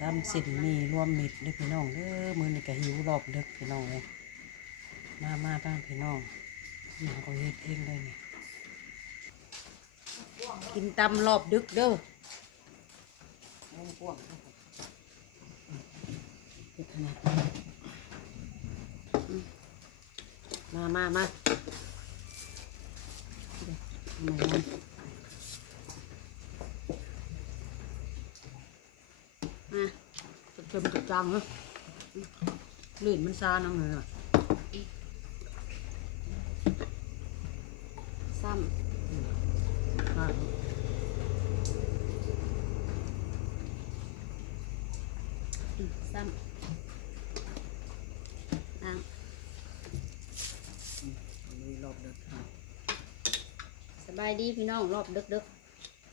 ตำสินมีรวมมิตรเด้อพี่น้องเด้อมือนี้ก็หิวรอบเด้อพี่น้องเลยมามาบ้านพี่น้องนี่เขาก็เฮ็ดเองเลยนี่กินตำรอบดึกเด้อวงกว้ามามามาเด้อหมูมัน อะ จะเค็มจะจางเนอะลื่นมันซาน้ำเลยอะซ้อะำอืมซ้ำน้อันนี้รอบเด็ดครับำสบายดีพี่น้องรอบดึก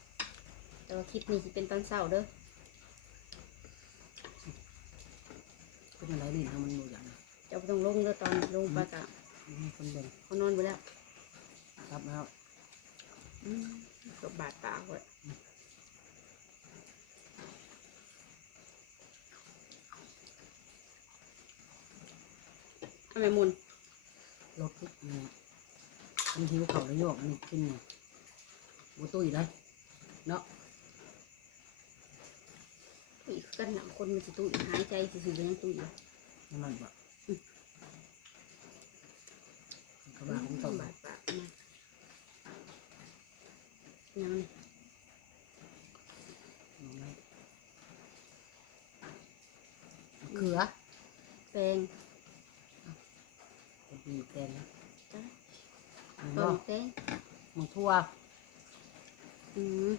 ๆแต่ว่าคลิปนี้สิเป็นตอนเช้าเด้อ เป็นอะไรนี่ทำมันดูอย่างนี้เจ้าบ่ต้องลงเด้อตอนลงไปกะมีคนเดินเขานอนไปแล้วครับแล้วอืมกับบาดปากเลยทำไมมุนรถทุกนี่มันหิวเขาแล้วโยกอันนี้กินเนี่ยบัตุ้ยได้เนาะตุ้ยคือ กันหนังคนมันสิตุ้ยหายใจสิสิยังตุ้ยอยู่นั่นมันบะกระบะของต้นบาดปากมายังนี่น้องไม้เขือแปลงเป็นปีแตงนะจ้ะมันต้ก็นแตงมันทั่วอืม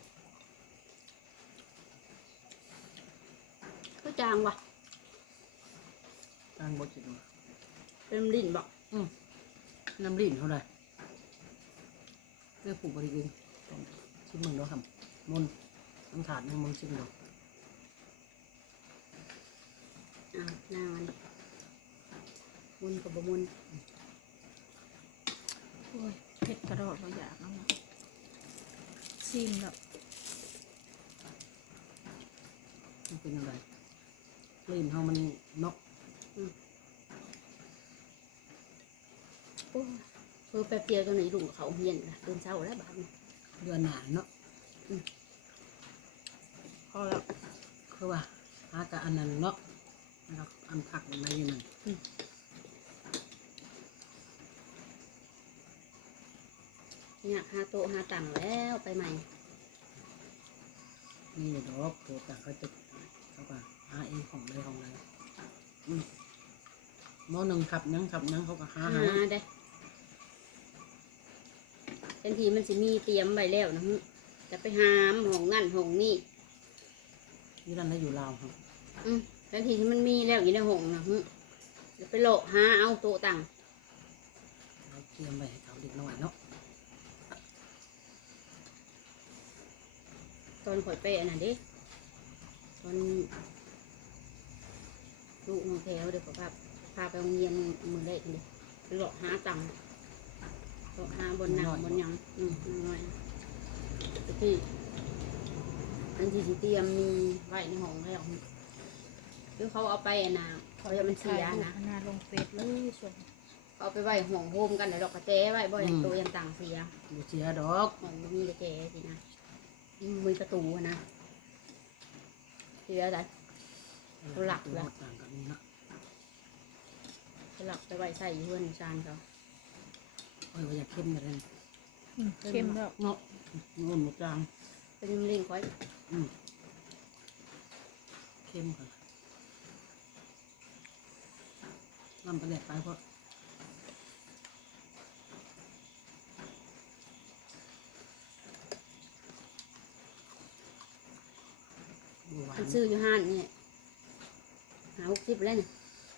จางว่ะตั้งบดจิตมาเป็นลิ้นบอกอืมน้ำลิ้นเท่าไหร่เรื่องผูกบริเวณต้องชิมมึงดูครับมุนน้ำถาดนึงมึงชิมดูอ่าหน้ามันมุนกับบมุนโอ้ยเผ็ดกระโดดเราอยากเนาะชิมแบบมันเป็นอะไร ลิ้นเขามันนกโอ้ยเพื่อแป๊บเดียวตัวไหนลุงเขาเฮียนนะตื่นเช้าแล้วบาดนี้เดือนหนาเนาะพอแล้วคือว่าหากะอันนั้นเนาะนะครับอันผักอะไรอยู่นั่นเนี่ยหาโต๊ะหาตังแล้วไปใหม่ นี่ดอกตัวต่างเขาจะเขาก็ หาเองของเลยของเลยอืมหม้อหนึ่งขับยังขับยังเขาก็หาหาหาได้ทันทีมันสิมีเตรียมไว้แล้วนะฮึจะไปหามห้องนั่นห้องนี่นี่นั่นได้อยู่ลาวครับอืมทันทีที่มันมีแล้วอยู่ในห้องนะฮึจะไปโลาะหาเอาโต๊ะตังเราเตรียมไปให้เขาเด็กน้อยเนาะตอนข่อยไปอันนั้นเด้ตอนลูกน้อง แถวเดี๋ยวเขาพาพาไปโรงเรียนมือได้เดี๋ยวไปโลาะหาตังโลาะหาบนหนังบนหยังอืมน้อยๆตะกี้อันที่สิเตรียมมีไว้ในห้องแล้วคือเขาเอาไปอันน่ะเขาจะมันเสียนะขนาดลงเฟซเลยส่วนเขาเอาไปไว้ห้องโฮมกันแล้วดอกกระแจไว้บ่อย่างตัวอย่างต่างเสียบูเสียดอกห้องบ่มีกระแจสินะมีประตูอะนะเสียอะไรหลักแล้วต่างกันนี่เนาะ สลับไปไว้ใส่อยู่เพื่อนชานเขาโอ้ยว่าอยากเข้มกันเลยอืมเข้มแล้วเนาะนุ่นหมดจางเป็นมะเร็งค่อยอืมเข้มค่ะนำไปแหลกไปเพราะหวามันนซื้ออยู่ห้านนี่หาหกสิบแล้วนี่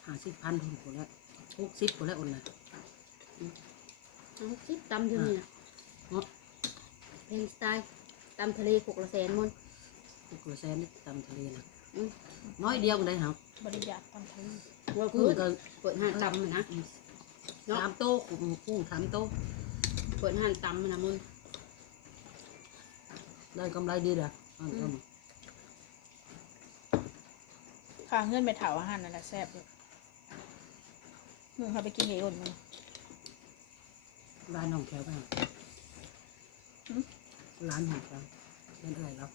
ห้าสิบพันทุนคนแล้ว หกสิบคนแล้วอุ่นนะหาหกสิบตำอยู่นี่นะเนาะเพลงสไตล์ตำทะเลหกละแสนมนหกกระแสนี่ตำทะเลนะอืมน้อยเดียวก็ได้ครับบริยาตอนทะเลว่ากุ้พื้งนก็เปิดห้านตำมันนะเนาะสามโต๊ะกุ้งกุ้งสามโต๊ะเปิดห้านตำมันนะมนได้กำไรดีเด้ออ่าอืมก็ฝากเงินไปเถาอาหารนั่นแหละแซ่บเลย มึงเขาไปกินไก่อ่นมึงร้านของแก้วไปหาหืมร้านของแก้วเป็นอะไรแล้ว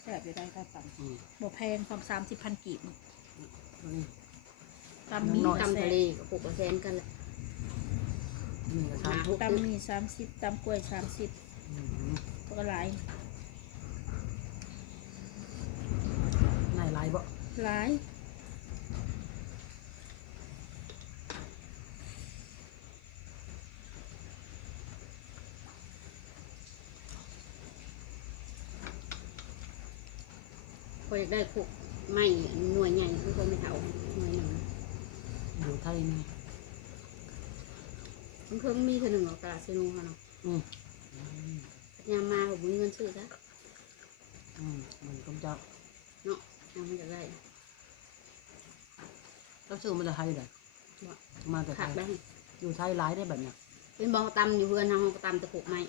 แซ่บอยู่ได้ก็ตอืมำบ่แพงความสามสิบพันกีบตัวนี้ตำมีน้อยตำทะเลกับปลูกกระแซนกันแหละหนึ่งกระหาทะหกตำมีสามสิบตำกล้วยสามสิบอืมก็หลายนายลายบ่หลาย พออยากได้พวกไม้หน่วยใหญ่คือคนไม่เถาหน่วยหนึ่งอยู่ไทยนี่มันเพิ่งมีเท่าหนึ่งหรอกตลาดซีนูค่ะเนาะอืมยามมาผมมีเงินซื้อซะอืมมันก็จะเนาะยามมันจะได้ต้องซื้อมาจากไทยเลยบ่มาแต่ไทผักยได้อยู่ไทยร้ายได้แบบเนี้ยเป็นบองตำอยู่เพื่อนทางห้องก็ตำตะปลูกไม้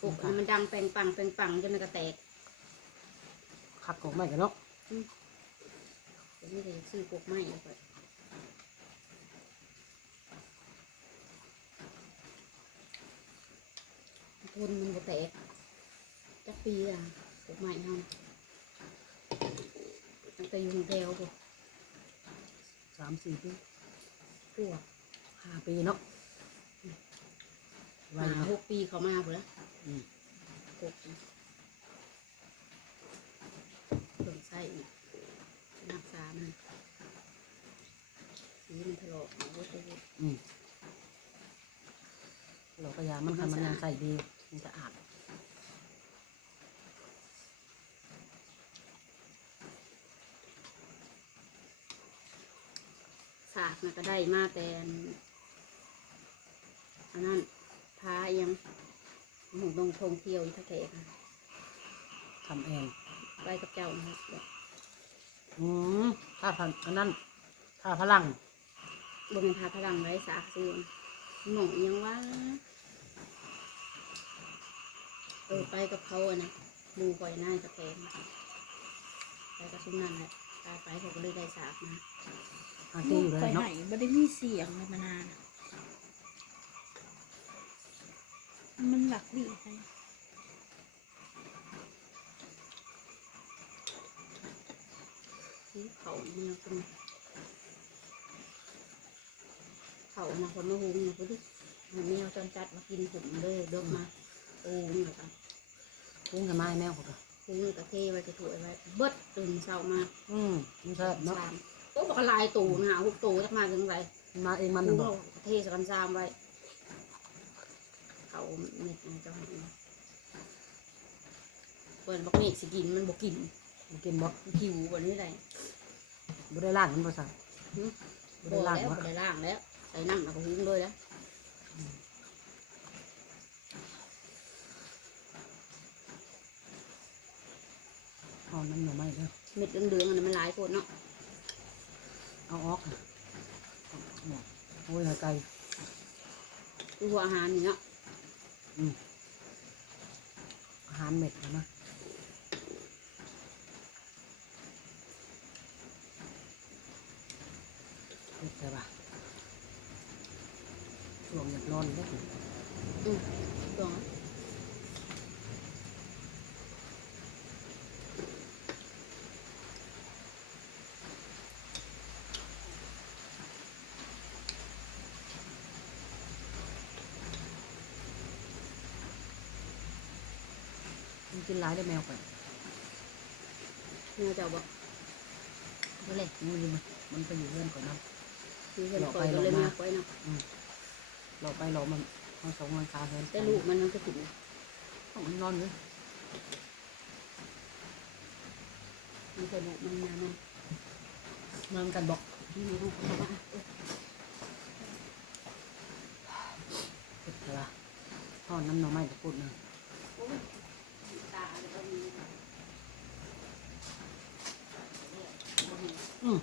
ปลูกอันนั้นมันดังแปลงปังแปลงปังจนมันกระแตก ขัดของไม่กันเนาะผมไม่ได้ซื้อปลูกไม้แล้วก็ทุนมันกระแตกจักปีอะปลูกไม้เฮาตั้งแต่อยู่กรุงเทพกูสามสี่ปีปวกห้าปีเนาะไวหาเนาะหกปีเขามาพุ่นละอืมปลูกเพิ่งใส่อีกรักษามันสีมันถลอกเอาไว้ตัว อืม เราก็ยามันคันมันยังใส่ดีมันจะอาดสากนะก็ได้มาแต่อันอันนั้นพายังหมูตรงทงเที่ยวอีทะเกค่ะทำเองไปกับเจ้านะครับอืมถ้าพันอันนั้นถ้าพลัง บนเป็นพาพลังไร้สากซื้อหมองยังว่าเออไปกับเขาอะนะดูก่อยหน้าตะแคงไปกับชุมนั่นแหละตายไปเขาก็เลยได้สากมาอาที่อยู่เลไปยไหนเนาะบ่ได้มีเสียงเลยมานานอะมันหลักดีใช่ที่เขาเนี่ยเป็น เขานะคนมาหุงนะพุทธิมันแมวจนจัดมากินผมเลยเดิกมาโอ้ยแบบพุ่งกันไม้แมวเขาก็หุงกระเทไว้กระถวยไว้เบิดตื่นเช้ามาอืมมันแซ่บเนาะสามโอ้บอกลายตูนะหุบตูจักมาจังไรมันมาเองมันหุน่ะงบอเรากกระเทสกันซามไว้ เขาเม็ดนะเจ้าหันเปิดบักเมฆสิกินมันบอกกินมันกินบ่มันหิวกว่านี้เลย บ่ได้ล่างมันบ่สั่งหึบ่พอได้ล่างแล้วบ่บ่ได้ล่างแล้ว ใส่น้ำแล้วก็หุงเลยแล้วเอาน้ำหน่อไม้เด้อเม็ดเหลืองๆอั นนั้นมันหลายโคตรเนาะเอาออกค่ะเอาออกโอ้ยหายไกลคือหัวอาหารนี่เนาะอาหารเม็ดนะเฮ็ดแต่ว่าช่วงอยากนอนเด้อดองมันกินหลายได้แมวไปเนื้อเจ้าบอกนี่เลยงูนี่มันมันไปอยู่เพื่อนก่อนนะ มีเห็นปล่อยก็เลยมาปล่อยเนาะ เราไปเรามันมันสองวันคาเพื่อนแต่ลูกมันมันก็ถึงต้องมันนอนอยู่มันก็ลูกมันมาเนาะนอนกันบอกนี่มันก็บอกว่าเฮ็ดแต่ว่าทอดน้ำหน่อไม้จะพูดหนึ่งโอ้ยตาอะไรก็มีอืม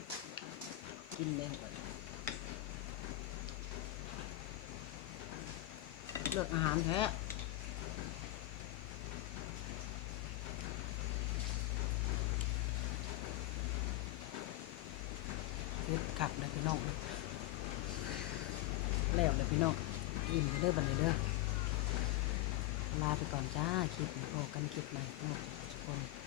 กินแมวก่อน เลือกอาหารแท้ผ็ดขับเลยพี่น้อง แล้วเลยพี่น้อง อิ่มไปเด้อบันเลยเด้อ ลาไปก่อนจ้า คลิปนี้พบกันคลิปใหม่ทุกคน